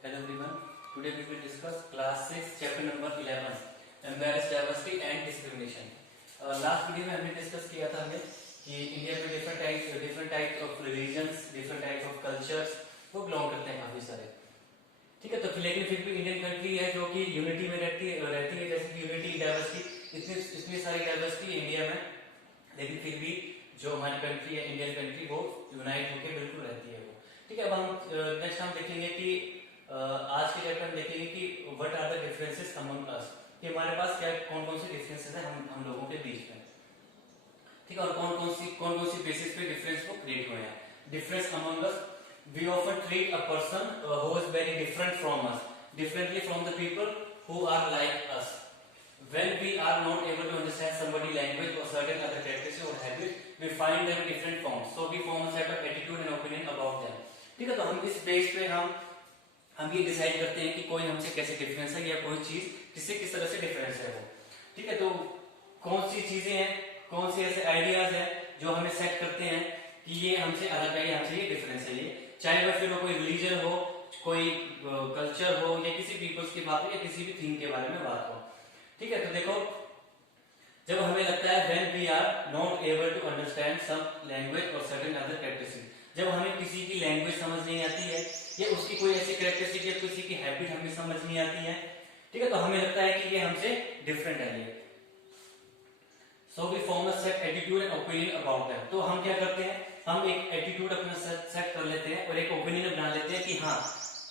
Hello everyone. Today we will discuss class 6 chapter number 11 embarrassed diversity and discrimination. Last video में हमने discuss किया था हमें कि इंडिया में different type of religions, different type of cultures वो belong करते हैं काफी सारे. ठीक है, तो लेकिन फिर भी इंडियन कंट्री है जो कि यूनिटी में रहती है जैसे कि यूनिटी डाइवर्सिटी इतनी सारी डाइवर्सिटी इंडिया में, लेकिन फिर भी जो हमारी कंट्री है इंडियन कंट्री वो यूनाइट होकर बिल्कुल रहती है वो. ठीक है, अब हम नेक्स्ट हम देखेंगे कि आज के चैप्टर में देखेंगे कि what are the differences among us, कि हमारे पास क्या कौन कौन से डिफरेंसेस हैं हम लोगों के बीच में. ठीक है, और कौन कौन सी बेसिस पे डिफरेंस को क्रिएट हुए हैं. Difference among us, we often treat a person who is very different from us differently from the people who are like us. When we are not able to understand somebody's language or certain other characteristics or habits, we find them different forms. So we form a set of attitude and opinion about them. ठीक है, तो हम इस base पे हम ये decide करते हैं कि कोई हमसे कैसे डिफरेंस है या कोई चीज किससे किस तरह से डिफरेंस है वो. ठीक है, तो कौन सी चीजें हैं, कौन से ऐसे आइडियाज हैं जो हमें सेट करते हैं कि ये हमसे अलग है, हमसे ये डिफरेंस है. ये चाहे वह फिर वो कोई रिलीजन हो, कोई कल्चर हो या किसी पीपल्स की बात हो या किसी भी थीम के बारे में बात हो. ठीक है, तो देखो जब हमें लगता है when we are not able to understand some language or certain other characteristics, जब हमें किसी की लैंग्वेज समझ नहीं आती है या उसकी कोई ऐसी कैरेक्टरिस्टिक या किसी की हैबिट हमें समझ नहीं आती है. ठीक है, तो हमें लगता है कि ये हमसे डिफरेंट है ये. So we form a set attitude and opinion about that. तो हम क्या करते हैं, हम एक एटीट्यूड अपना सेट कर लेते हैं और एक ओपिनियन बना लेते हैं कि हाँ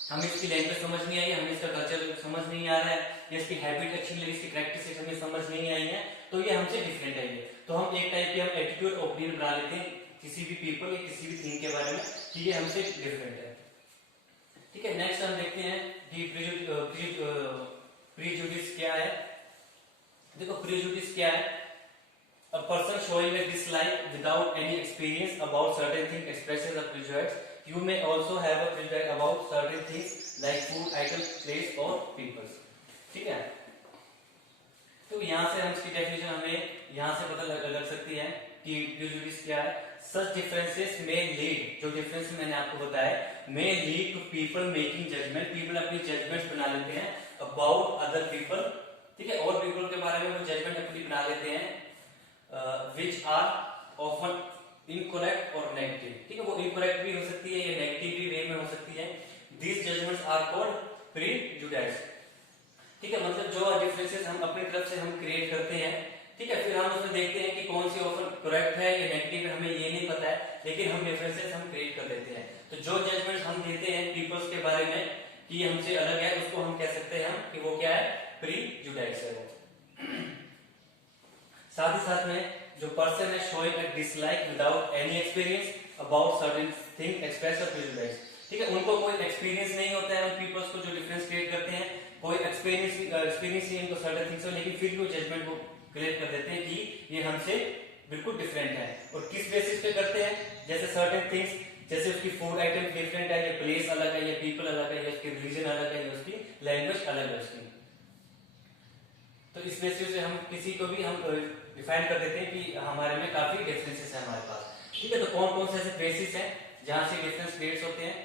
हमें इसकी लैंग्वेज समझ नहीं आई है, हमें इसका कल्चर समझ नहीं आ रहा है या इसकी हैबिट अच्छी नहीं लगी, इसकी प्रैक्टिस हमें समझ नहीं आई है, तो ये हमसे डिफरेंट है ये. तो हम एक टाइप के हम एटीट्यूड ओपिनियन बना लेते हैं किसी भी पीपल या किसी भी थिंग के बारे में कि ये हमसे डिफरेंट है. ठीक है, नेक्स्ट हम देखते हैं कि प्रीजुडिस क्या है. देखो प्रीजुडिस क्या है. A person showing a dislike without any experience about certain things expresses a prejudice. You may also have a prejudice about certain things like food, items, place or people. ठीक है, तो यहाँ से हम इसकी डेफिनेशन हमें यहाँ से पता लग सकती है कि प्रेजुडिस क्या है. Such differences may lead, जो डिफरेंस मैंने आपको बताया, may lead to people making judgment. People अपनी judgments बना लेते हैं about other people. ठीक है, और people के बारे में वो judgment अपनी बना लेते हैं which are often incorrect or negative. ठीक है, वो incorrect भी हो सकती है या negative भी वे में हो सकती है. These judgments are called prejudice. ठीक है, मतलब जो डिफरेंसेस हम अपनी तरफ से हम क्रिएट करते हैं. ठीक है, फिर हम उसमें देखते हैं कि कौन सी ऑफर करेक्ट है या नेगेटिव है, हमें ये नहीं पता है, लेकिन हम डिफरेंसेस हम क्रिएट कर देते हैं. तो जो जजमेंट हम देते हैं पीपल्स के बारे में कि ये हमसे अलग है, उसको हम कह सकते हैं कि वो क्या है, प्रीजुडाइस है वो. साथ ही साथ में जो पर्सन है showing a dislike without any experience about certain thing express a prejudice. ठीक है, उनको कोई एक्सपीरियंस नहीं होता है उन पीपल्स को जो डिफरेंस क्रिएट करते हैं, कोई एक्सपीरियंस नहीं इनको सर्टेन थिंग्स, लेकिन फिर भी वो जजमेंट को क्रिएट कर देते हैं कि ये हमसे बिल्कुल डिफरेंट है. और किस बेसिस पे करते हैं, जैसे सर्टेन थिंग्स, जैसे उसकी फूड आइटम डिफरेंट है या प्लेस अलग है या पीपल अलग है या उसकी रिलीजन अलग है या उसकी लैंग्वेज अलग है उसकी. तो इस बेसिस से हम किसी को भी हम डिफाइन कर देते हैं कि हमारे में काफी डिफरेंसेस है हमारे पास. ठीक है, तो कौन कौन से ऐसे बेसिस हैं जहां से डिफरेंस क्रिएट होते हैं,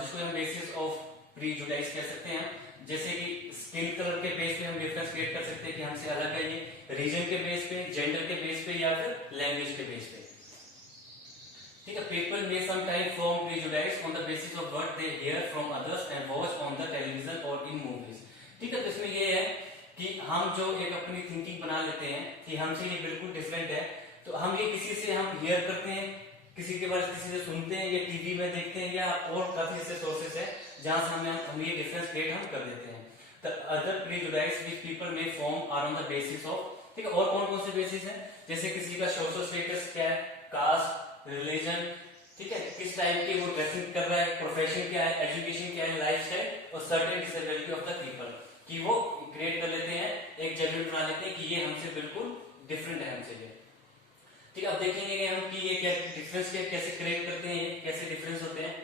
जिसको हम बेसिस ऑफ प्रीजुडाइस कह सकते हैं. जैसे कि स्किन कलर के बेस पे हम डिफरेंस क्रिएट कर सकते हैं कि हमसे अलग है ये, रीजन के बेस पे, जेंडर के बेस पे या फिर लैंग्वेज के बेस पे. ठीक है, people may sometime form prejudice on the basis of what they hear from others and watch on the television और इन मूवीज. ठीक है, तो इसमें ये है कि हम जो एक अपनी थिंकिंग बना लेते हैं कि हमसे ये बिल्कुल डिफरेंट है, तो हम ये किसी से हम हियर करते हैं, किसी के बारे में किसी से सुनते हैं या टीवी में देखते हैं या और काफी ऐसे सोर्सेस है जहां से हम ये डिफरेंस क्रिएट हम कर देते हैं. The other prejudice which people may form are on the basis of. ठीक है, और कौन कौन से बेसिस हैं, जैसे किसी का सोशल स्टेटस क्या है, कास्ट, रिलीजन. ठीक है, किस टाइप की वो ड्रेसिंग कर रहा है, प्रोफेशन क्या है, एजुकेशन क्या है, लाइफस्टाइल और certain disability of the people, कि वो क्रिएट कर लेते हैं, एक जजमेंट बना लेते हैं कि ये हमसे बिल्कुल डिफरेंट है हमसे ये. ठीक है, अब देखेंगे कि हम कि ये क्या डिफरेंस कैसे क्रिएट करते हैं, ये कैसे डिफरेंस होते हैं.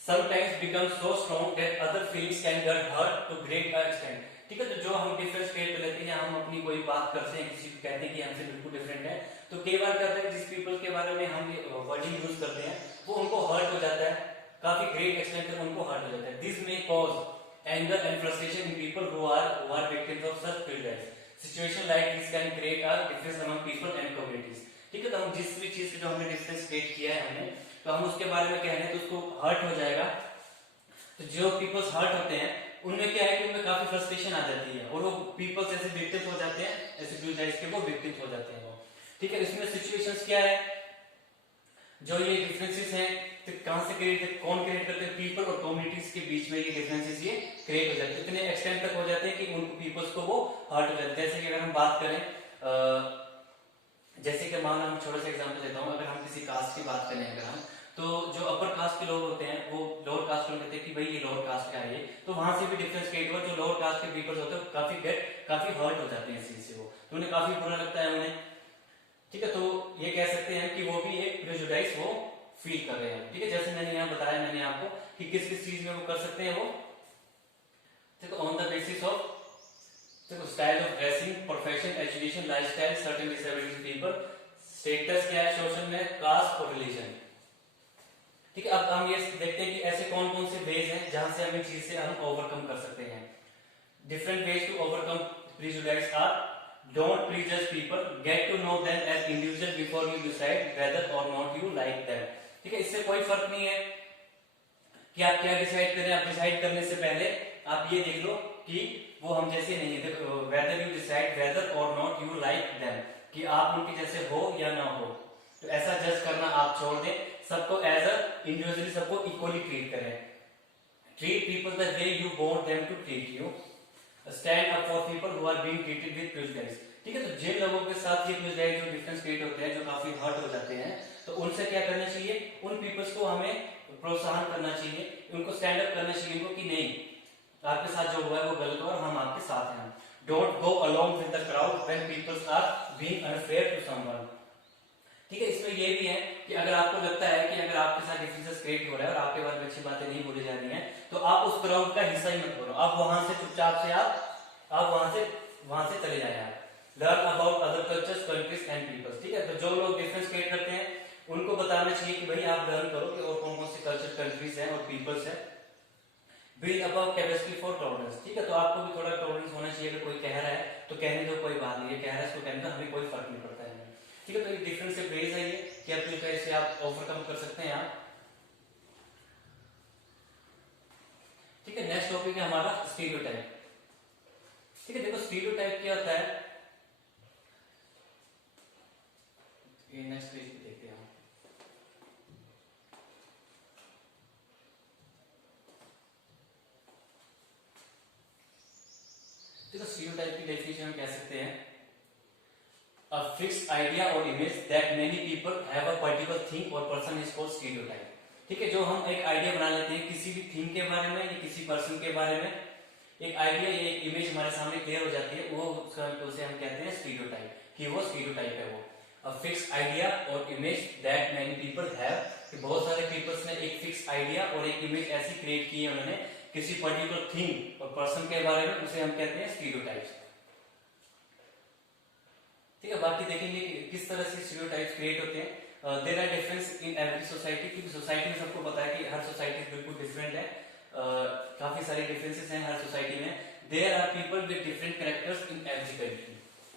Sometimes become so strong that other feelings can get hurt to great extent. ठीक है, तो जो हम डिफरेंस क्रिएट कर लेते हैं, हम अपनी कोई बात करते हैं, किसी को कहते हैं कि हमसे बिल्कुल डिफरेंट है, तो कई बार क्या होता है जिस पीपल के बारे में हम वर्डिंग यूज करते हैं वो उनको हर्ट हो जाता है. काफी ग्रेट एक्सटेंट तक उनको हर्ट हो जाता है। This may cause anger and frustration in people who are victims of such prejudice. Situation like this can create a difference among people and communities. ठीक है, तो हम जिस भी चीज जो हमने डिफरेंस क्रिएट किया है हमने, तो हम उसके बारे में कह रहे हैं तो उसको हर्ट हो जाएगा। तो जो पीपल्स हर्ट होते हैं उनमें क्या है कि उनमें काफी फ्रस्ट्रेशन आ जाती है और वो पीपल्स ऐसे विक्टिम्स हो जाते हैं, ऐसे प्रेजुडिस के वो विक्टिम्स हो जाते हैं वो। ठीक है, इसमें सिचुएशंस क्या है, जो ये डिफरेंसेस हैं तो कहां से क्रिएट, कौन क्रिएट करते हैं, पीपल और कम्युनिटीज के बीच में ये डिफरेंसेस ये क्रिएट हो जाते हैं, इतने एक्सटेंट तक हो जाते हैं कि उन पीपल्स को वो हर्ट हो जाते हैं। जैसे कि अगर हम बात करें जैसे कि मान हम छोटा सा एग्जांपल देता हूं, अगर हम किसी कास्ट की बात करें अगर हम, तो जो अपर कास्ट के लोग होते हैं वो लोअर कास्ट को कहते हैं कि भाई ये लोअर कास्ट का है ये, तो वहां से भी डिफरेंस क्रिएट हुआ। जो लोअर कास्ट के पीपल्स होते हैं काफी हर्ट हो जाते हैं इस चीज से, वो तो उन्हें काफी बुरा लगता है उन्हें। ठीक है, तो ये कह सकते हैं कि वो भी एक प्रेजुडिस वो फील कर रहे हैं। ठीक है, जैसे मैंने यहाँ बताया मैंने आपको कि किस किस चीज में वो कर सकते हैं वो, देखो ऑन द बेसिस ऑफ देखो style of dressing, profession, education, lifestyle, certain disability people, status क्या है सोशल में, कास्ट और रिलीजन। ठीक है, अब हम ये देखते हैं कि ऐसे कौन कौन से वेज हैं जहां से हम इस चीज से हम ओवरकम कर सकते हैं। Different ways to overcome prejudice are don't prejudge people, get to know them as individual before you decide whether or not you like them. ठीक है, इससे कोई फर्क नहीं है कि आप क्या डिसाइड करें, आप डिसाइड करने से पहले आप ये देख लो कि वो हम जैसे नहीं है, whether you decide whether or not you like them, कि आप उनके जैसे हो या ना हो। तो ऐसा जज करना आप छोड़ दें, सबको एज अ इंडिविजुअली सबको इक्वली ट्रीट करें। Treat people the way you want them to treat you, stand up for people who are being treated with prejudice. ठीक है, तो जिन लोगों के साथ ये प्रेजुडिस जो डिफरेंस क्रिएट होते हैं, जो काफी हर्ट हो जाते हैं, तो उनसे क्या करना चाहिए, उन पीपल्स को हमें प्रोत्साहन करना चाहिए, उनको स्टैंड अप करना चाहिए उनको कि नहीं आपके साथ जो हुआ है वो गलत है और हम आपके साथ हैं। Don't go along with the crowd when peoples are being unfair to someone. ठीक है, इसमें ये भी है कि अगर आपको लगता है कि अगर आपके साथ डिफरेंसेस क्रिएट हो रहा है और आपके बारे में अच्छी बातें नहीं बोली जा रही हैं, तो आप उस क्राउड का हिस्सा ही मत बनो, आप वहां से चुपचाप से आप वहां से चले जाएं। आप learn about other cultures, countries and peoples. ठीक है, तो जो लोग डिफरेंस क्रिएट करते हैं उनको बताना चाहिए कि भाई आप लर्न करो कि और कौन कौन से कल्चर, कंट्रीज हैं और पीपल्स हैं। Build up capacity for tolerance. ठीक है, तो आपको भी थोड़ा टॉलरेंस होना चाहिए, अगर कोई कह रहा है तो कहने दो, कोई बात नहीं है, कह रहा है इसको कहने दो, हमें कोई फर्क नहीं पड़ता है। ठीक है, तो ये डिफरेंट से वेज है ये कि अपनी तरह से आप ओवरकम कर सकते हैं आप। ठीक है, नेक्स्ट टॉपिक है हमारा स्टीरियोटाइप। ठीक है, देखो स्टीरियोटाइप क्या होता है, ये नेक्स्ट पेज पे देखते हैं हम। देखो स्टीरियोटाइप की डेफिनेशन हम कह सकते हैं a fixed idea or image that many people have a particular thing or person is called stereotype। ठीक है, जो हम एक आइडिया बना लेते हैं किसी भी थिंग के बारे में या किसी पर्सन के बारे में, एक आइडिया या एक इमेज हमारे सामने क्लियर हो जाती है, वो उसे हम कहते हैं स्टीरियोटाइप, कि वो स्टीरियोटाइप है वो। a fixed idea or image that many people have, कि बहुत सारे पीपल्स ने एक फिक्स आइडिया और एक इमेज ऐसी क्रिएट की है उन्होंने किसी पर्टिकुलर थिंग और पर्सन के बारे में, उसे हम कहते हैं स्टीरियोटाइप्स। ठीक है, बाकी देखेंगे किस तरह से स्टीरियोटाइप्स क्रिएट होते हैं। There are difference in every society, क्योंकि सोसाइटी में सबको पता है कि हर सोसाइटी बिल्कुल डिफरेंट है, काफी सारे डिफरेंसेस हैं हर सोसाइटी में। There are people with different characters in every country.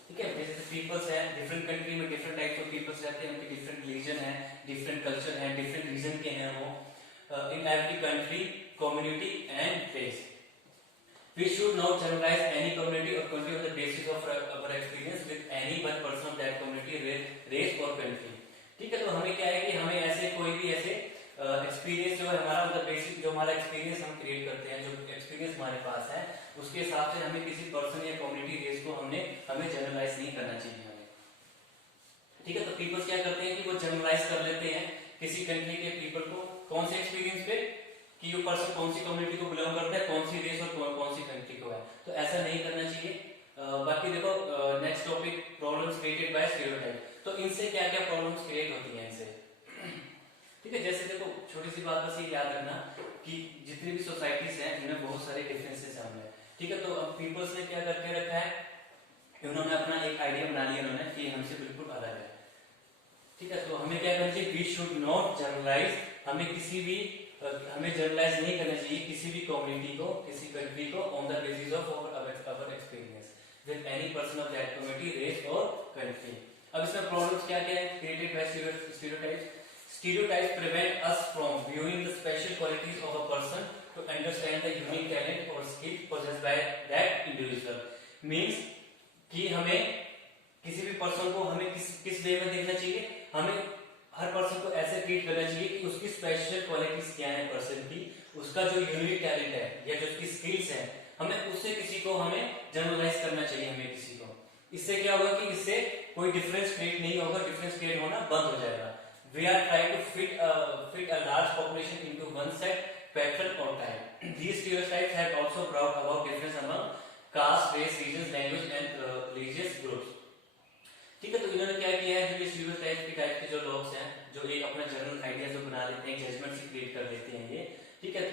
ठीक है, जैसे पीपल्स है डिफरेंट कंट्री में, डिफरेंट टाइप्स ऑफ पीपल्स रहते हैं, उनके डिफरेंट रिलीजन है, डिफरेंट कल्चर है, डिफरेंट रीजन के हैं वो, in every country, community and place. We should not generalize any community or country on the basis of our experience with any one person of that community, race or country। ठीक है, तो हमें क्या है कि हमें ऐसे कोई भी ऐसे एक्सपीरियंस जो है हमारा, मतलब बेसिक जो हमारा एक्सपीरियंस हम क्रिएट करते हैं, जो एक्सपीरियंस हमारे पास है उसके हिसाब से हमें किसी पर्सन या कम्युनिटी, रेस को हमें जनरलाइज नहीं करना चाहिए हमें। ठीक है, तो पीपल्स क्या करते हैं कि वो जनरलाइज कर लेते हैं किसी कंट्री के पीपल को, कौन से एक्सपीरियंस पे, कि वो पर्सन कौन सी कम्युनिटी को बिलोंग करता है, कौन सी रेस और कौन सी कंट्री को है, तो ऐसा नहीं करना चाहिए। बाकी देखो next topic problems created by stereotype. तो इनसे क्या क्या प्रॉब्लम्स क्रिएट होती हैं इनसे। ठीक है, जैसे देखो छोटी सी बात बस ये याद रखना कि जितनी भी सोसाइटीज हैं इनमें बहुत सारे डिफरेंसेस हैं उनमें। ठीक है, तो अब पीपल्स ने क्या करके रखा है, उन्होंने अपना एक आइडिया बना लिया उन्होंने कि हमसे बिल्कुल अलग है। ठीक है, तो हमें क्या करना चाहिए, वी शुड नॉट जनरलाइज, हमें किसी भी हमें जनरलाइज नहीं करना चाहिए किसी भी कम्युनिटी को, किसी कंट्री को on the basis of our experience with any person of that community, race और कंट्री। अब इसमें प्रॉब्लम्स क्या क्या है created by stereotypes. Stereotypes prevent us from viewing the special qualities of a person to understand the unique talent or skill possessed by that individual. Means कि हमें किसी भी पर्सन को हमें किस वे में देखना चाहिए, हमें हर पर्सन को ऐसे ट्रीट करना चाहिए कि उसकी स्पेशल क्वालिटीज क्या है पर्सन की, उसका जो यूनिक टैलेंट है या जो उसकी स्किल्स है, हमें उससे किसी को हमें जनरलाइज करना चाहिए हमें किसी को। इससे क्या होगा कि इससे कोई डिफरेंस क्रिएट नहीं होगा, डिफरेंस क्रिएट होना बंद हो जाएगा। We are trying to fit a large population into one set pattern or type. These stereotypes have also brought about difference among caste, race, regions, language and religious groups. ठीक है, तो इन्होंने क्या किया है, जो ये स्टीरियोटाइप के टाइप के जो लोग हैं, जो एक अपना जनरल आइडिया जो बना लेते हैं, जजमेंट से क्रिएट कर लेते हैं ये, ठीक है,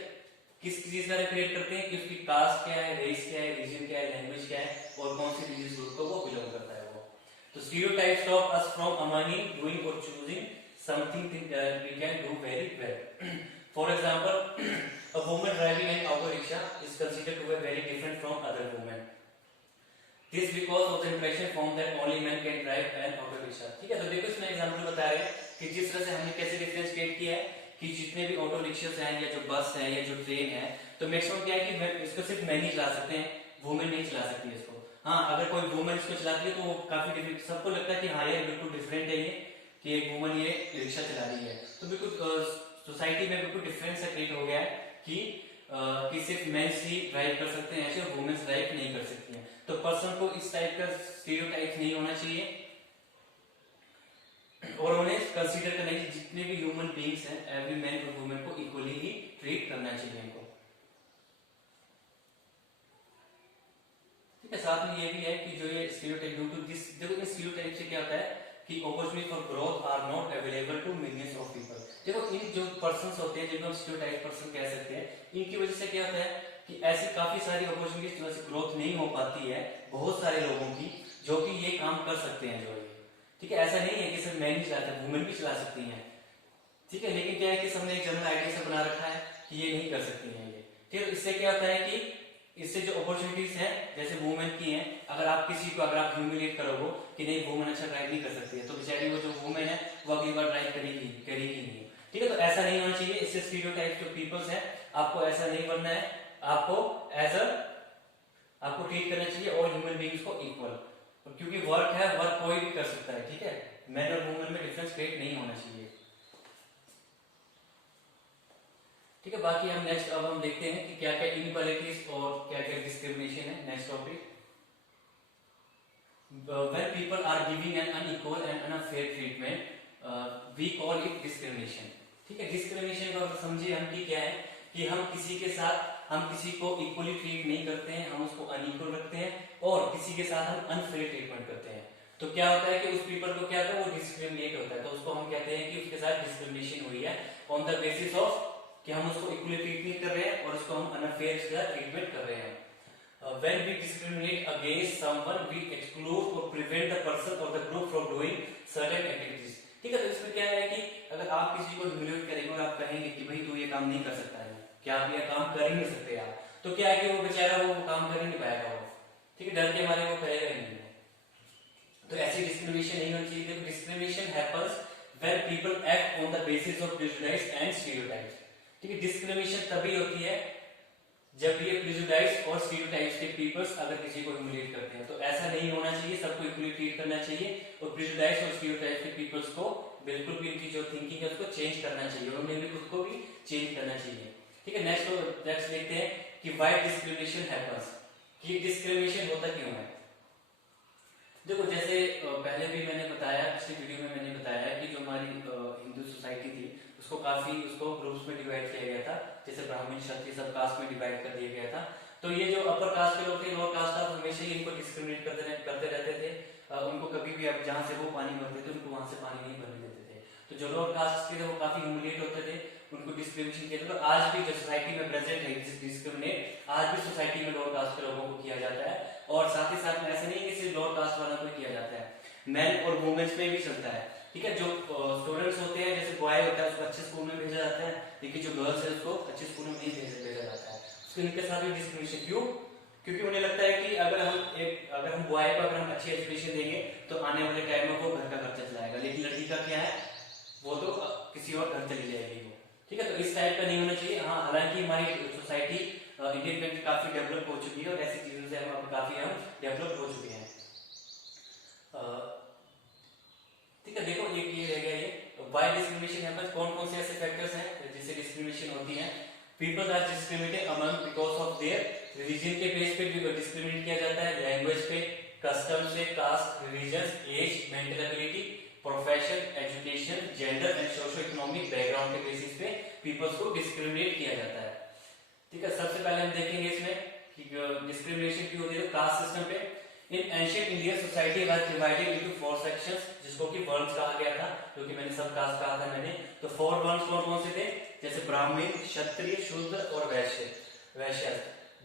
किस चीज का क्रिएट करते हैं कि उसकी कास्ट क्या है, रेस क्या है, रीजन क्या है, लैंग्वेज क्या है और कौन सी रिलीजियस ग्रुप को वो बिलोंग करता है वो। तो stereotypes stop us from learning, doing or choosing something that we can do very well. For example, a woman driving an auto rickshaw is considered to be very different from other women. This because of the impression formed that only men can drive an auto rickshaw. ठीक है, तो देखो इसमें example बता रहे हैं कि जिस तरह से हमने कैसे डिफरेंस क्रिएट किया है कि जितने भी ऑटो रिक्शास हैं या जो बस है या जो ट्रेन है, तो मैक्सिमम क्या है कि इसको सिर्फ मैन ही चला सकते हैं, वुमेन नहीं चला सकती है इसको। हाँ, अगर कोई वुमेन इसको चलाती है तो वो काफी डिफरेंट, सबको लगता है कि हाँ यार बिल्कुल डिफरेंट है ये कि एक वुमन ये रिक्शा चला रही है। तो बिल्कुल सोसाइटी में बिल्कुल डिफरेंस क्रिएट हो गया है कि सिर्फ मेंस ही ड्राइव कर सकते हैं ऐसे और वुमेन्स ड्राइव नहीं कर सकती हैं। तो पर्सन को इस टाइप का स्टीरियोटाइप नहीं होना चाहिए और उन्हें कंसीडर करना चाहिए जितने भी ह्यूमन बीइंग्स हैं, एवरी मैन और वुमेन को इक्वली ही ट्रीट करना चाहिए इनको। ठीक है, साथ में ये भी है कि जो ये स्टीरियोटाइप ड्यू टू दिस, देखो इस स्टीरियोटाइप से क्या होता है कि opportunity for growth are not available to millions of people. देखो इन जो पर्संस होते हैं जिनको हम स्टीरियोटाइप पर्सन कह सकते हैं, इनकी वजह से क्या होता है कि ऐसी काफी सारी अपॉर्चुनिटीज जो ग्रोथ नहीं हो पाती है बहुत सारे लोगों की जो कि ये काम कर सकते हैं जो ये। ठीक है, ऐसा नहीं है कि सिर्फ मैन ही चलाते हैं, वुमेन भी चला सकती हैं। ठीक है, लेकिन क्या है कि सबने एक जनरल आइडिया से बना रखा है कि ये नहीं कर सकती हैं ये। ठीक है, इससे क्या होता है कि इससे जो अपॉर्चुनिटीज हैं जैसे वुमेन की हैं, अगर आप किसी को अगर आप ह्यूमिलेट करोगे कि नहीं वुमेन अच्छा ड्राइव नहीं कर सकती है, तो बेचारी वो जो वुमेन है वो अगली बार ड्राइव करेगी नहीं। ठीक है, तो ऐसा नहीं होना चाहिए। इससे स्टीरियोटाइप जो पीपल्स है आपको ऐसा नहीं बनना है, आपको आपको ट्रीट करना चाहिए और ह्यूमन बीइंग्स को इक्वल, क्योंकि वर्क है, वर्क कोई भी कर सकता है। ठीक है, मैन और वुमेन में डिफरेंस क्रिएट नहीं होना चाहिए। ठीक है, बाकी हम नेक्स्ट अब हम देखते हैं कि क्या क्या इनइक्वालिटीज और क्या क्या डिस्क्रिमिनेशन है। Next topic, when people are giving an unequal and unfair treatment, we call it discrimination. ठीक है, डिस्क्रिमिनेशन का मतलब समझिए हम कि क्या है कि हम किसी के साथ हम किसी को इक्वली ट्रीट नहीं करते हैं, हम उसको अनइक्वल रखते हैं और किसी के साथ हम अनफेयर ट्रीटमेंट करते हैं। तो क्या होता है कि उस पीपल को क्या होता है वो डिस्क्रिमिनेट होता है, तो उसको हम कहते हैं कि उसके साथ डिस्क्रिमिनेशन हुई है ऑन द बेसिस ऑफ कि हम उसको इक्वली ट्रीट नहीं कर रहे हैं और उसको हम अनफेयर के साथ ट्रीटमेंट कर रहे हैं। When we discriminate against someone, we exclude or prevent the person or the group from doing certain activities. ठीक है, तो इसमें क्या है कि अगर आप किसी को ह्यूमिलेट करेंगे और आप कहेंगे कि भाई तू ये काम नहीं कर सकता है, क्या आप ये काम कर ही नहीं सकते आप, तो क्या है कि वो बेचारा वो काम कर ही नहीं पाएगा वो। ठीक है, डर के मारे वो करेगा ही नहीं। तो ऐसी डिस्क्रिमिनेशन नहीं होनी चाहिए। Discrimination happens when people act on the basis of prejudice and stereotypes. ठीक है, डिस्क्रिमिनेशन तभी होती है जब ये प्रिजुडाइज और स्टीरियोटाइप्स के पीपल्स अगर किसी को ह्यूमिलेट करते हैं। तो ऐसा नहीं होना चाहिए, सबको इक्वली ट्रीट करना चाहिए और प्रिजुडाइज और स्टीरियोटाइप्स के पीपल्स को बिल्कुल भी इनकी जो थिंकिंग है उसको चेंज करना चाहिए और उन्हें भी खुद को भी चेंज करना चाहिए। ठीक है, नेक्स्ट देखते हैं कि व्हाई डिस्क्रिमिनेशन हैपेंस, कि डिस्क्रिमिनेशन होता क्यों है। देखो जैसे पहले भी मैंने बताया, पिछली वीडियो में मैंने बताया कि जो हमारी हिंदू सोसाइटी थी उसको ग्रुप्स में डिवाइड किया गया था, जैसे ब्राह्मण क्षत्रिय सब कास्ट में डिवाइड कर दिया गया था। तो ये जो अपर कास्ट के लोग थे, लोअर कास्ट आप हमेशा ही इनको डिस्क्रिमिनेट करते रहते थे। उनको कभी भी अब जहाँ से वो पानी भरते थे उनको वहां से पानी नहीं भरने देते थे। तो जो लोअर कास्ट के थे वो काफी ह्यूमिलेट होते थे, उनको डिस्क्रिमिनेशन किया था। आज भी जो सोसाइटी में प्रेजेंट है डिस्क्रिमिनेट आज भी सोसाइटी में लोअर कास्ट के लोगों को किया जाता है और साथ ही साथ में ऐसा नहीं कि सिर्फ लोअर कास्ट वालों को किया जाता है, मैन और वुमेन्स में भी चलता है। ठीक है, जो स्टूडेंट्स होते हैं जैसे बॉय होता है उसको अच्छे स्कूल में भेजा जाता है, लेकिन जो गर्ल्स है उसको अच्छे स्कूल में नहीं भेजा जाता है। उसके उनके साथ भी डिस्क्रिमिनेशन क्यों? क्योंकि उन्हें लगता है कि अगर हम बॉय को अगर हम अच्छी एजुकेशन देंगे तो आने वाले टाइम में वो घर का खर्चा चलाएगा, लेकिन लड़की का क्या है, वो तो किसी और घर चली जाएगी वो। ठीक है, तो इस टाइप का नहीं होना चाहिए। हाँ, हालांकि हमारी सोसाइटी इंडियन में काफी डेवलप हो चुकी है और ऐसी चीजों से हम काफी डेवलप हो चुके हैं। ठीक है, देखो एक ये रह गया, ये व्हाई डिस्क्रिमिनेशन हैपेंस, कौन कौन से ऐसे फैक्टर्स हैं जिससे डिस्क्रिमिनेशन होती है। People are discriminated among because of their religion के बेस पे डिस्क्रिमिनेट किया जाता है, लैंग्वेज पे, कस्टम से, caste, religion, age, mental ability, profession, education, gender and socio economic background के बेसिस पे पीपल्स को डिस्क्रिमिनेट किया जाता है। ठीक है, सबसे पहले हम देखेंगे इसमें कि डिस्क्रिमिनेशन क्यों होती है कास्ट सिस्टम पे। इन ancient Indian society was divided into 4 sections, जिसको कि वर्ण्स कहा गया था, क्योंकि मैंने सब कास्ट कहा था मैंने। तो 4 वर्ण्स कौन कौन से थे, जैसे ब्राह्मण, क्षत्रिय, शूद्र और वैश्य।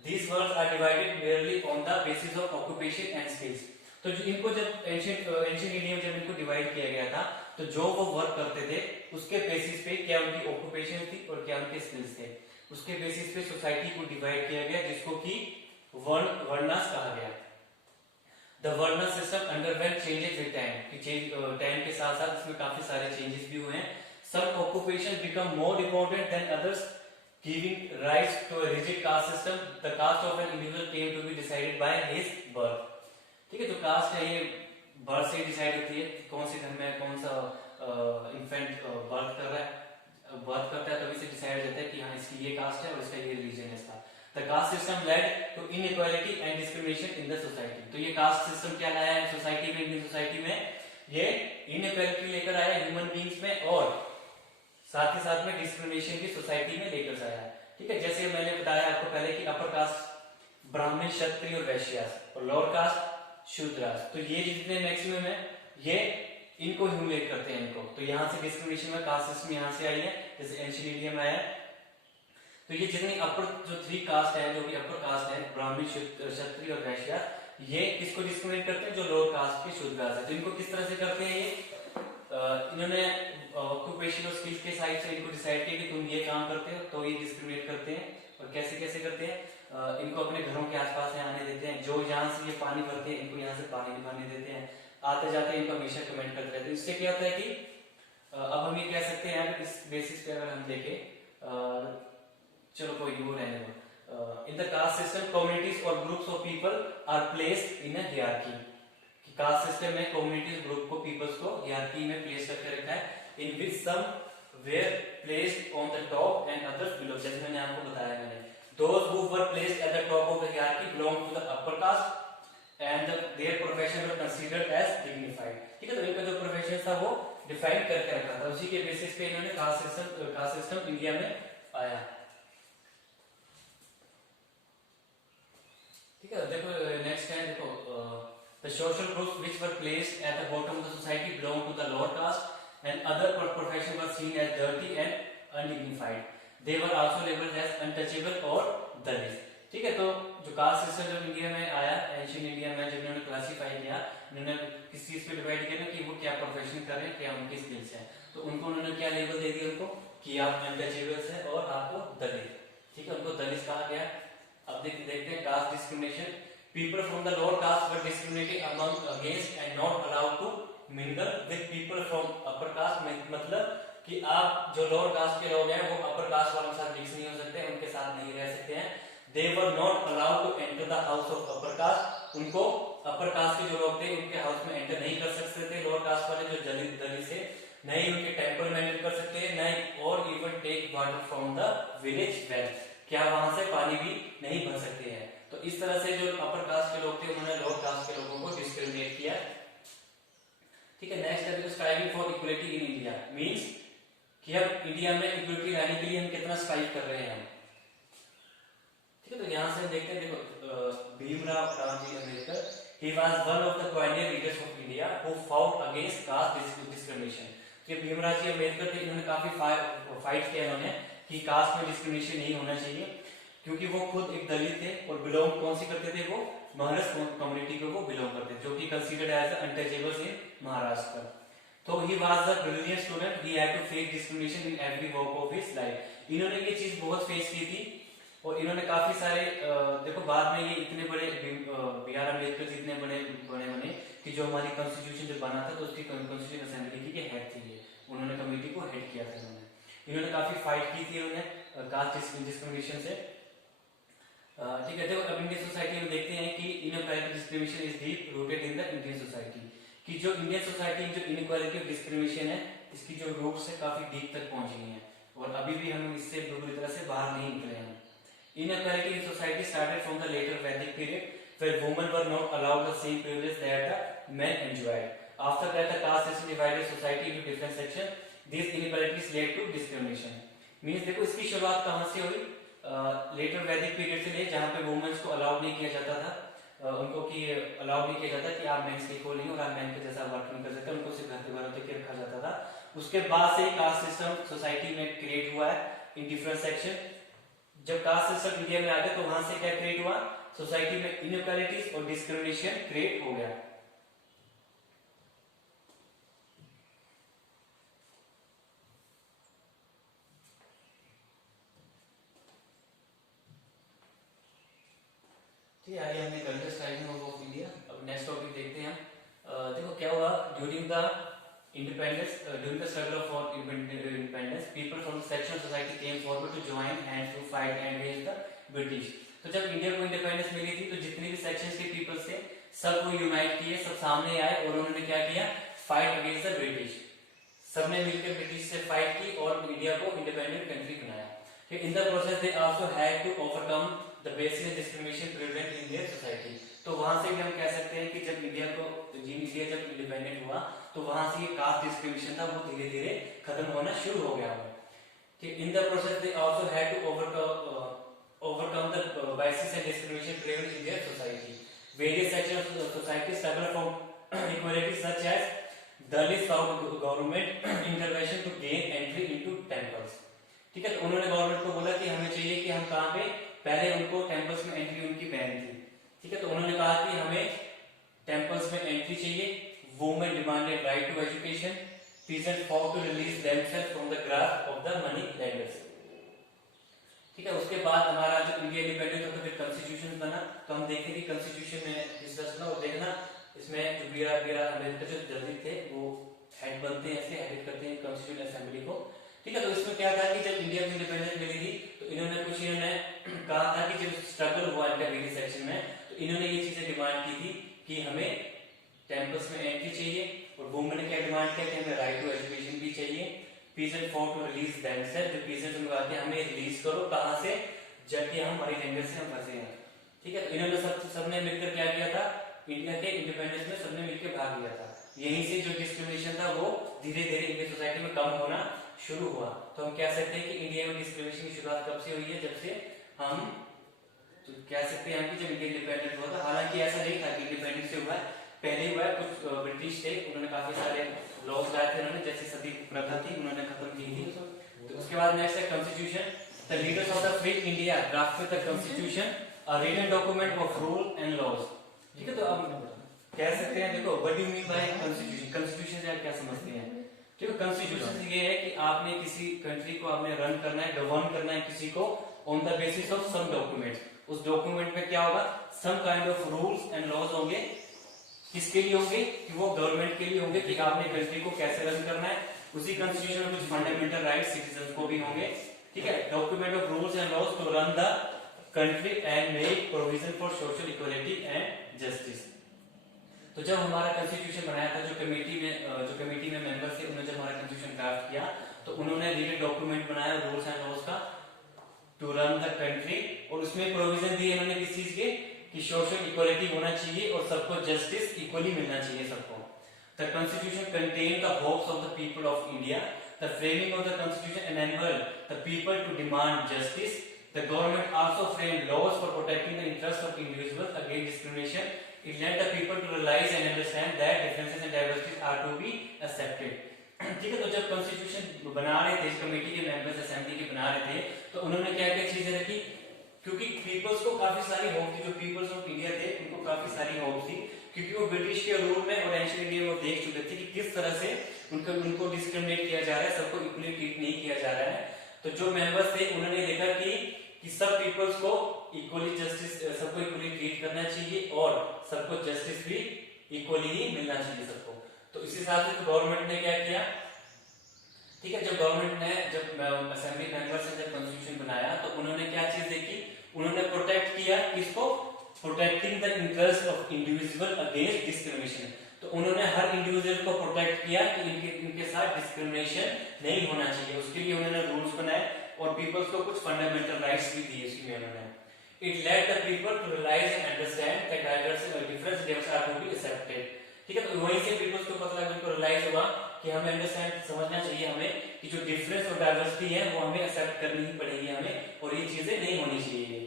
These words are divided merely on the basis of occupation and skills. तो जो इनको जब एंशिएंट इंडिया में जब इनको डिवाइड किया गया था, तो जो वो वर्क करते थे उसके बेसिस पे क्या उनकी ऑक्यूपेशन थी और क्या उनके स्किल्स थे, उसके बेसिस पे सोसाइटी को डिवाइड किया गया, जिसको कि वर्णास कहा गया। The Varna system underwent changes with time, कि टाइम के साथ साथ इसमें काफी सारे चेंजेस भी हुए हैं। Some occupations become more important than others, giving rise to a rigid caste system. The caste of an individual came to be decided by his birth. ठीक है, जो कास्ट है ये बर्थ से डिसाइड होती है, कौन से घर में कौन सा इन्फेंट बर्थ कर रहा है, बर्थ करता है, तभी से डिसाइड हो जाता है कि हाँ इसकी ये कास्ट है और इसका ये रिलीजन है इसका। The caste system led to inequality and discrimination in the society. तो ये कास्ट सिस्टम क्या लाया है सोसाइटी में, इंडियन सोसाइटी में ये इनइक्वालिटी लेकर आया ह्यूमन बींग्स में, और साथ ही साथ में डिस्क्रिमिनेशन भी सोसाइटी में लेकर आया। ठीक है, जैसे मैंने बताया आपको पहले कि अपर कास्ट ब्राह्मण, क्षत्रिय और वैश्य, और लोअर कास्ट शूद्र, तो ये जितने मैक्सिमम है ये इनको ह्यूमिलेट करते हैं इनको। तो यहाँ से डिस्क्रिमिनेशन में कास्ट सिस्टम यहाँ से आई है, जैसे एंशिएंट इंडिया में आया। तो ये जितनी अपर जो 3 कास्ट है, जो कि अपर कास्ट है ब्राह्मण, क्षत्रिय और वैश्य, ये किसको डिस्क्रिमिनेट करते हैं, जो लोअर कास्ट के शूद्र कास्ट है। तो इनको किस तरह से करते हैं, ये इन्होंने ऑक्यूपेशन और स्किल्स के साइड से इनको डिसाइड किया कि तुम ये काम करते हो, तो ये डिस्क्रिमिनेट करते हैं। और कैसे कैसे करते हैं, इनको अपने घरों के आसपास आने देते हैं, जो यहाँ से ये पानी भरते हैं इनको यहाँ से पानी नहीं भरने देते हैं, आते जाते इनको हमेशा कमेंट करते रहते हैं। इससे क्या होता है कि अब हम ये कह सकते हैं इस बेसिस पे अगर हम देखें, चलो कोई वो रहने दो। In the caste system communities और groups of people are placed in a hierarchy, कि कास्ट सिस्टम में कम्युनिटीज ग्रुप को पीपल्स को हियरार्की में प्लेस करके रखा है, in which some were placed on the top and others below. जैसे मैंने आपको बताया, मैंने those who were placed at the top of the hierarchy belong to the upper caste and their profession were considered as dignified. ठीक है, तो इनका जो प्रोफेशन था वो डिफाइन करके रखा था, उसी के बेसिस पे इन्होंने कास्ट सिस्टम इंडिया में आया। ठीक है, देखो नेक्स्ट है, देखो the social groups which were placed at the bottom of the society belong to the lower caste and other professions were seen as dirty and undignified. They were also labeled as untouchable or dalis. ठीक है, तो जो caste system जब India में आया, ancient India में जब इन्होंने क्लासिफाई किया, इन्होंने किस चीज पे डिवाइड किया कि वो क्या प्रोफेशन कर रहे हैं, क्या उनकी स्किल्स है, तो उनको उन्होंने क्या लेवल दे दिया उनको कि आप अनटचेबल्स हैं और आपको दलित। ठीक है, उनको दलित कहा गया। अब देखते हैं caste discrimination. People from the lower caste were discriminated among against and not allowed to mingle with people from upper caste। मतलब कि आप जो लोअर कास्ट के लोग हैं वो अपर कास्ट वालों के साथ मिक्स नहीं हो सकते, उनके साथ नहीं रह सकते हैं। They were not allowed to enter the house of upper caste। उनको अपर कास्ट के जो लोग थे उनके हाउस में एंटर नहीं कर सकते थे लोअर कास्ट वाले, जो दलित से नहीं उनके टेंपल में एंटर कर सकते हैं, नहीं और even take water from the village well, क्या वहां से पानी भी नहीं भर सकते हैं। तो इस तरह से जो अपर कास्ट के लोग थे उन्होंने लोअर कास्ट के लोगों को डिस्क्रिमिनेट किया। ठीक है, नेक्स्ट है striving for equality in India, means कि अब इंडिया में इक्वलिटी लाने के लिए हम कितना स्ट्राइव कर रहे हैं। ठीक है, तो यहां से देखते हैं, देखो Bhimrao Ambedkar, he was one of the pioneer leaders of India who fought against caste discrimination। तो भीमराव जी अम्बेडकर थे, इन्होंने काफी फाइट किया इन्होंने कि कास्ट में डिस्क्रिमिनेशन नहीं होना चाहिए, क्योंकि वो खुद एक दलित थे और बिलोंग कौन सी करते थे, वो महाराष्ट्र कम्युनिटी को वो बिलोंग करते थे, जो कि considered as untouchables in Maharashtra. तो he was the brilliant student, he had to face discrimination in every walk of his life. इन्होंने ये चीज बहुत फेस की थी और इन्होंने काफी सारे देखो बाद में ये इतने बड़े बी आर अम्बेडकर इतने बड़े बने कि जो हमारी कॉन्स्टिट्यूशन जो बना था तो उसकी कॉन्स्टिट्यूशन असेंबली के हेड थे, ये उन्होंने कमेटी को हेड किया था। इन्होंने काफी फाइट की थी उन्होंने कास्ट डिस्क्रिमिनेशन से। ठीक है, देखो अब इंडियन सोसाइटी में देखते हैं कि inequality discrimination is deep rooted in the Indian society, कि जो इंडियन सोसाइटी में जो इनइक्वालिटी और डिस्क्रिमिनेशन है इसकी जो रूट्स है काफी डीप तक पहुंच गई हैं और अभी भी हम इससे पूरी तरह से बाहर नहीं निकले हैं। Inequality in society started from the later Vedic period, where women were not allowed the same privileges that the men enjoyed. After that, the caste system divided society into different sections. These inequalities led to discrimination. Means देखो इसकी शुरुआत कहाँ से हुई? Letter वैदिक period से ले, जहाँ पे वुमेन्स को अलाउड नहीं किया जाता था, उनको कि अलाउड नहीं किया जाता कि आप मेंस के इक्वल नहीं हो और आप मेन के जैसा वर्क नहीं कर सकते, उनको सिर्फ घर के बाहर तक रखा जाता था। उसके बाद से कास्ट सिस्टम सोसाइटी में क्रिएट हुआ है इन डिफरेंट सेक्शन। जब कास्ट सिस्टम इंडिया में आ गया तो वहां से क्या क्रिएट हुआ? सोसाइटी में इनइक्वालिटीज और डिस्क्रिमिनेशन क्रिएट हो गया। ठीक है, आगे हमने कल्चर स्टाइलिंग ऑफ इंडिया। अब नेक्स्ट टॉपिक देखते हैं। देखो क्या हुआ during the independence, during the struggle for independence, people from the section of society came forward to join hands to fight against the British. तो जब इंडिया को independence मिली थी तो जितने भी सेक्शंस के पीपल्स थे सबको यूनाइट किए, सब सामने आए और उन्होंने क्या किया? Fight against the British. सबने मिलकर ब्रिटिश से फाइट की और इंडिया को इंडिपेंडेंट कंट्री बनाया। In the process they also had to overcome the basic discrimination prevalent in their society. तो वहां से भी हम कह सकते हैं कि जब इंडिया जब इंडिपेंडेंट हुआ तो वहां से ये कास्ट डिस्क्रिमिनेशन था वो धीरे धीरे खत्म होना शुरू हो गया। In the process they also had to overcome the biases and discrimination prevalent in their society. Various sections of society struggle for equality, such as Dalit sought government intervention to gain entry into temples. ठीक है, तो उन्होंने government को बोला कि हमें चाहिए कि हम कहाँ पे, पहले उनको टेम्पल्स में एंट्री उनकी बैन थी। ठीक है, तो उन्होंने कहा कि हमें टेम्पल्स में एंट्री चाहिए। Women demanded right to education. Peasant for to release themselves from the grasp of the money lenders. ठीक है, उसके बाद हमारा जो इंडिया इंडिपेंडेंट होता फिर कॉन्स्टिट्यूशन बना। तो हम देखते कि कॉन्स्टिट्यूशन में डिस्कस करना और देखना इसमें जो बी.आर. अम्बेडकर जो दलित थे वो हेड बनते हैं, ऐसे हेड करते हैं कॉन्स्टिट्यूशन असेंबली को। ठीक है, तो इसमें क्या था कि जब इंडिया को इंडिपेंडेंस मिली थी तो इन्होंने कहा था कि जब स्ट्रगल हुआ इनका वेरियस सेक्शन में तो इन्होंने ये चीजें डिमांड की थी कि हमें टेम्पल्स में एंट्री चाहिए और वुमेन ने क्या डिमांड किया कि हमें राइट टू एजुकेशन भी चाहिए। Peasant for to release themselves, जो पीसेंट उनको कहते हैं हमें रिलीज करो, कहां से? जबकि हम हमारी लैंग्वेज से हम फंसे हैं। ठीक है, तो इन्होंने सबने मिलकर क्या किया था? इंडिया के इंडिपेंडेंस में सबने मिलकर भाग लिया था। यहीं से जो डिस्क्रिमिनेशन था वो धीरे धीरे इंडियन सोसाइटी में कम होना शुरू हुआ। तो हम कह सकते हैं कि इंडिया में डिस्क्रिमिनेशन की शुरुआत कब से हुई है? जब से हम तो कह सकते हैं कि जब इंडिया इंडिपेंडेंट हुआ था। हालांकि ऐसा नहीं था कि इंडिपेंडेंस से हुआ है, पहले हुआ है। कुछ ब्रिटिश थे, उन्होंने काफी सारे लॉज लाए थे, उन्होंने जैसे सती प्रथा थी उन्होंने खत्म की थी। तो उसके बाद नेक्स्ट है constitution. The leaders of the free India drafted the constitution, a written document of rule and laws. ठीक है, तो अब कह सकते हैं, देखो what do you mean by constitution? Constitution से आप क्या समझते हैं? ठीक है, कॉन्स्टिट्यूशन ये है कि आपने किसी कंट्री को आपने रन करना है, गवर्न करना है किसी को on the basis of some documents. उस डॉक्यूमेंट में क्या होगा? Some kind of rules and laws होंगे। किसके लिए होंगे? कि वो गवर्नमेंट के लिए होंगे कि आपने कंट्री को कैसे रन करना है। उसी कॉन्स्टिट्यूशन में कुछ फंडामेंटल राइट्स सिटीजन को भी होंगे। ठीक है, document of rules and laws to run the country and make provision for social equality and justice. तो जब हमारा कॉन्स्टिट्यूशन बनाया था, जो कमेटी में मेंबर्स थे उन्होंने जब हमारा कॉन्स्टिट्यूशन ड्राफ्ट किया तो उन्होंने लीगल डॉक्यूमेंट बनाया रूल्स एंड लॉज का टू रन द कंट्री, और उसमें प्रोविजन दिए इन्होंने किस चीज के? कि सोशल इक्वालिटी होना चाहिए और सबको जस्टिस इक्वली मिलना चाहिए सबको। The constitution contain the hopes of the people of India. The framing of the constitution enabled the people to demand justice. The government also framed laws for protecting the interest of individuals against discrimination. It let the people to realise and understand that differences and diversities are to be accepted. ठीक है, तो जब constitution बना रहे थे, इस committee के members assembly के बना रहे थे, तो उन्होंने क्या क्या चीजें रखी? क्योंकि पीपल्स को काफी सारी होप थी, जो पीपल्स ऑफ इंडिया थे उनको काफी सारी होप थी क्योंकि वो ब्रिटिश के रूल में और एंशिएंट इंडिया में वो देख चुके थे कि किस तरह से उनको डिस्क्रिमिनेट किया जा रहा है, सबको इक्वली ट्रीट नहीं किया जा रहा है। तो जो मेंबर्स थे उन्होंने देखा कि सब पीपल्स को इक्वली जस्टिस, सबको इक्वली ट्रीट करना चाहिए और सबको जस्टिस भी इक्वली ही मिलना चाहिए सबको। तो इस हिसाब से गवर्नमेंट ने क्या किया, ठीक है, जब गवर्नमेंट ने, जब असेंबली मेंबर्स ने जब कॉन्स्टिट्यूशन बनाया तो उन्होंने क्या चीज देखी, उन्होंने प्रोटेक्ट किया किसको, protecting the interest of individual against discrimination. तो उन्होंने हर इंडिविजुअल को प्रोटेक्ट किया कि इनके साथ डिस्क्रिमिनेशन नहीं होना चाहिए। उसके लिए उन्होंने रूल्स बनाए और पीपल्स को कुछ फंडामेंटल राइट्स भी दिए इसमें उन्होंने। It let the people to realise and understand that different levels are to be accepted. ठीक है, तो वहीं से पीपल्स को पता लगा, उनको रियलाइज हुआ कि हमें अंडरस्टैंड समझना चाहिए हमें कि जो डिफरेंस और डाइवर्सिटी है वो हमें एक्सेप्ट करनी ही पड़ेगी हमें, और ये चीजें नहीं होनी चाहिए।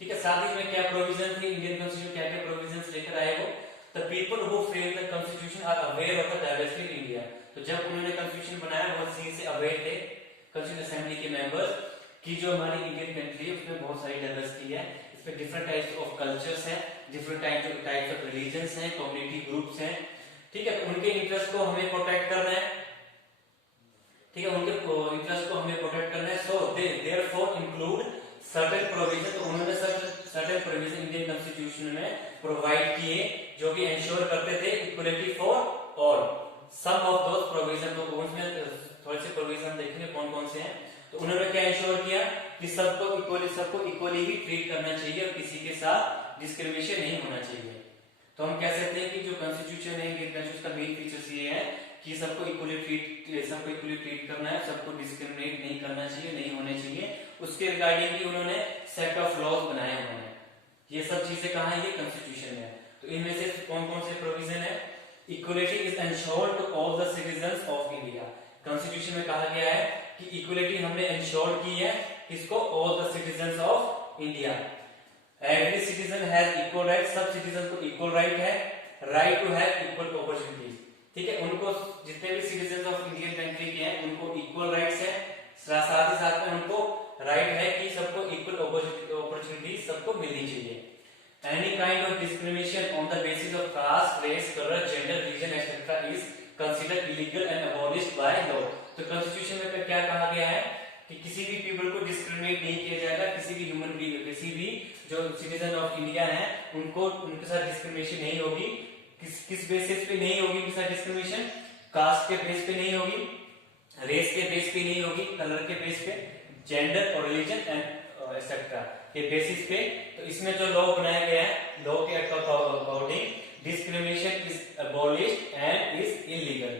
ठीक है, साथ ही में क्या प्रोविजन थी इंडियन कॉन्स्टिट्यूशन, क्या क्या प्रोविजंस लेकर आए वो, the people who frame the constitution are aware of the diversity in India. तो जब उन्होंने कॉन्स्टिट्यूशन बनाया वो चीज से अवेयर थे कॉन्स्टिट्यूशन असेंबली के मेंबर्स कि जो हमारी इंडियन कंट्री है उसमें बहुत सारी डाइवर्सिटी है, इसमें डिफरेंट टाइप्स ऑफ कल्चर्स हैं, डिफरेंट टाइप्स ऑफ रिलीजन्स हैं, कम्युनिटी ग्रुप्स हैं। ठीक है, तो उनके इंटरेस्ट को हमें प्रोटेक्ट करना है। ठीक है, उनके इंटरेस्ट को हमें प्रोटेक्ट करना है। So they therefore include certain provision. तो उन्होंने सर्टेन प्रोविजन इंडियन कॉन्स्टिट्यूशन में प्रोवाइड किए जो कि इंश्योर करते थे equality for all. Some of those provision, तो उसमें थोड़े से प्रोविजन देखेंगे कौन कौन से हैं। तो उन्होंने क्या इंश्योर किया कि सबको इक्वली ही ट्रीट करना चाहिए और किसी के साथ डिस्क्रिमिनेशन नहीं होना चाहिए। तो हम कह सकते हैं कि जो कॉन्स्टिट्यूशन है इंडियन कॉन्स्टिट्यूशन का मेन फीचर्स ये है कि सबको इक्वली ट्रीट करना है, सबको डिस्क्रिमिनेट नहीं करना चाहिए, नहीं होने चाहिए। उसके रिगार्डिंग भी उन्होंने सेट ऑफ लॉज बनाए हुए हैं। ये सब चीजें कहाँ है, ये कॉन्स्टिट्यूशन में है। तो इनमें से कौन कौन से प्रोविजन है, equality is ensured to all the citizens of India. Constitution में कहा गया है कि इक्वलिटी हमने एंश्योर की है किसको, all the citizens of India. Every citizen has equal right, सब सिटीजन को इक्वल राइट है, right to have equal opportunities. ठीक है, उनको जितने भी सिटीजन ऑफ इंडियन कंट्री के हैं उनको इक्वल राइट्स है, साथ ही साथ में उनको राइट है कि सबको इक्वल अपॉर्चुनिटीज सबको मिलनी चाहिए। Any kind of discrimination on the basis of caste, race, colour, gender, religion etcetera is considered illegal and abolished by law. तो कॉन्स्टिट्यूशन में क्या कहा गया है कि किसी भी पीपल को डिस्क्रिमिनेट नहीं किया जाएगा, किसी भी ह्यूमन बीइंग, किसी भी जो सिटीजन ऑफ इंडिया है उनको उनके साथ डिस्क्रिमिनेशन नहीं होगी। किस बेसिस पे नहीं होगी उनके साथ डिस्क्रिमिनेशन, कास्ट के बेस पे नहीं होगी, रेस के बेस पे नहीं होगी, कलर के बेस पे, जेंडर और रिलीजन एंड एक्सेट्रा के बेसिस पे। तो इसमें जो लॉ बनाया गया है, लॉ के according discrimination is abolished and is illegal.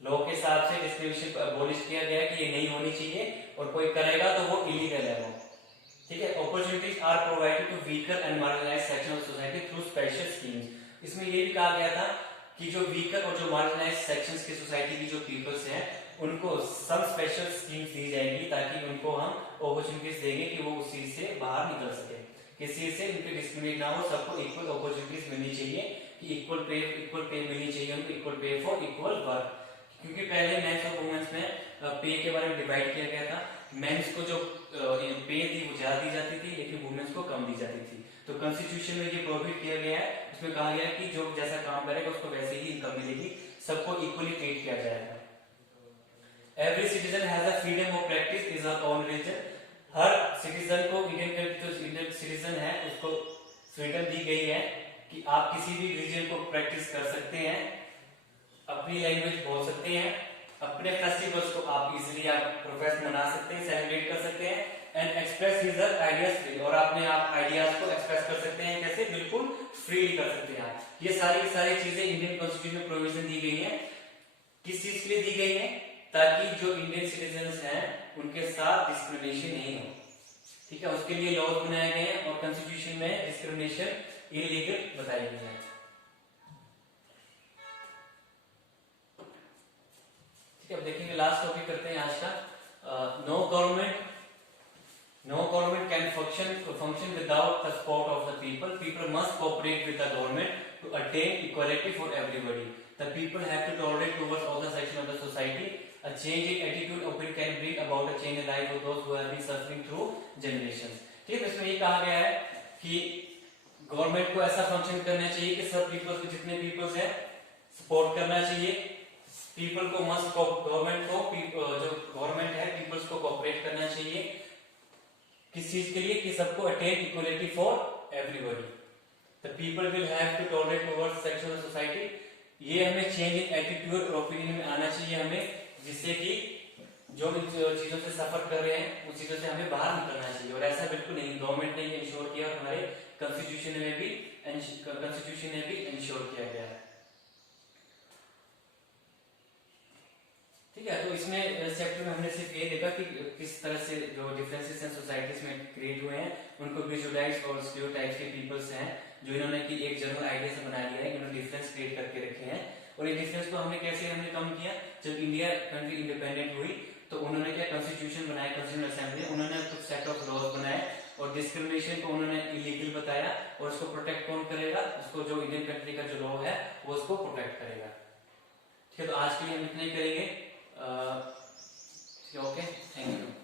Law के हिसाब से डिस्क्रिमिनेशन को अबॉलिश किया गया कि ये नहीं होनी चाहिए और कोई करेगा तो वो इलीगल है वो। ठीक है, opportunities are provided to weaker and marginalised section of society through special schemes. इसमें ये भी कहा गया था कि जो वीकर और जो मार्जिनलाइज्ड सेक्शंस की सोसाइटी की जो पीपल्स हैं उनको सब स्पेशल स्कीम्स दी जाएंगी ताकि उनको हम अपॉर्चुनिटीज देंगे कि वो उस चीज से बाहर निकल सके, किसी से उनके डिस्क्रिमिनेट ना हो, सबको इक्वल अपॉर्चुनिटीज मिलनी चाहिए कि इक्वल पे मिलनी चाहिए उनको, equal pay for equal work. क्योंकि पहले मेंस और वुमेन्स में पे के बारे में डिवाइड किया गया था। मेंस को जो पे थी वो ज्यादा दी जाती थी लेकिन वुमेन्स को कम दी जाती थी। तो कॉन्स्टिट्यूशन में ये प्रोविड किया गया है, उसमें कहा गया है कि जो जैसा काम करेगा उसको वैसे ही इनकम मिलेगी, सबको इक्वली ट्रीट किया जाएगा। Every citizen has a freedom of practice is our own religion. हर सिटीजन को, इंडियन सिटीजन है उसको फ्रीडम दी गई है कि आप किसी भी रिलीजन को प्रैक्टिस कर सकते हैं, अपनी लैंग्वेज बोल सकते हैं, अपने फेस्टिवल्स को आप इजीली आप प्रोफेस मना सकते हैं, सेलिब्रेट कर सकते हैं and express his ideas free. और अपने आप आइडियाज को एक्सप्रेस कर सकते हैं, कैसे, बिल्कुल फ्रीली कर सकते हैं आप। ये सारी चीजें इंडियन कॉन्स्टिट्यूशन में प्रोविजन दी गई है। किस चीज के लिए दी गई है, ताकि जो इंडियन सिटीजन हैं उनके साथ डिस्क्रिमिनेशन नहीं हो। ठीक है, उसके लिए लॉज बनाए गए हैं और कॉन्स्टिट्यूशन में डिस्क्रिमिनेशन इलीगल बताई गई है। अब देखेंगे लास्ट टॉपिक करते हैं आज का। No government can function without the support of the people. People must cooperate with the government to attain equality for everybody. The people have to tolerate towards all the section of the society. A change in attitude of it can bring about a change in life of those who have been suffering through generations. ठीक है, इसमें ये कहा गया है कि government को ऐसा फंक्शन करना चाहिए कि सब पीपल्स को, जितने पीपल्स हैं, सपोर्ट करना चाहिए। पीपल को मस्ट, गवर्नमेंट को, जो गवर्नमेंट है पीपल्स को कोऑपरेट करना चाहिए। किस चीज के लिए? कि सबको attain equality for everybody. The people will have to tolerate towards sexual society. ये हमें चेंज इन एटीट्यूड और ओपिनियन में आना चाहिए हमें, जिससे कि जो भी चीजों से सफर कर रहे हैं उस चीजों से हमें बाहर निकलना चाहिए। और ऐसा बिल्कुल नहीं, गवर्नमेंट ने ये इंश्योर किया और हमारे कॉन्स्टिट्यूशन में भी इंश्योर किया गया है। ठीक है, तो इसमें चैप्टर में हमने सिर्फ ये देखा कि किस तरह से जो डिफरेंसेस हैं सोसाइटीज में क्रिएट हुए हैं, उनको विजुअलाइज और स्टीरियोटाइप्स के पीपल्स हैं जो इन्होंने कि एक जनरल आइडिया से बना लिया है, इन्होंने डिफरेंस क्रिएट करके रखे हैं। और ये डिफरेंस को हमने कैसे कम किया? जब इंडिया कंट्री इंडिपेंडेंट हुई तो उन्होंने क्या कॉन्स्टिट्यूशन बनाया, कॉन्स्टिट्यूशन असेंबली, उन्होंने कुछ सेट ऑफ लॉज बनाए और डिस्क्रिमिनेशन को उन्होंने इलीगल बताया। और उसको प्रोटेक्ट कौन करेगा? उसको जो इंडियन कंट्री का जो लॉ है वो उसको प्रोटेक्ट करेगा। ठीक है, तो आज के लिए हम इतना ही करेंगे। Okay, thank you.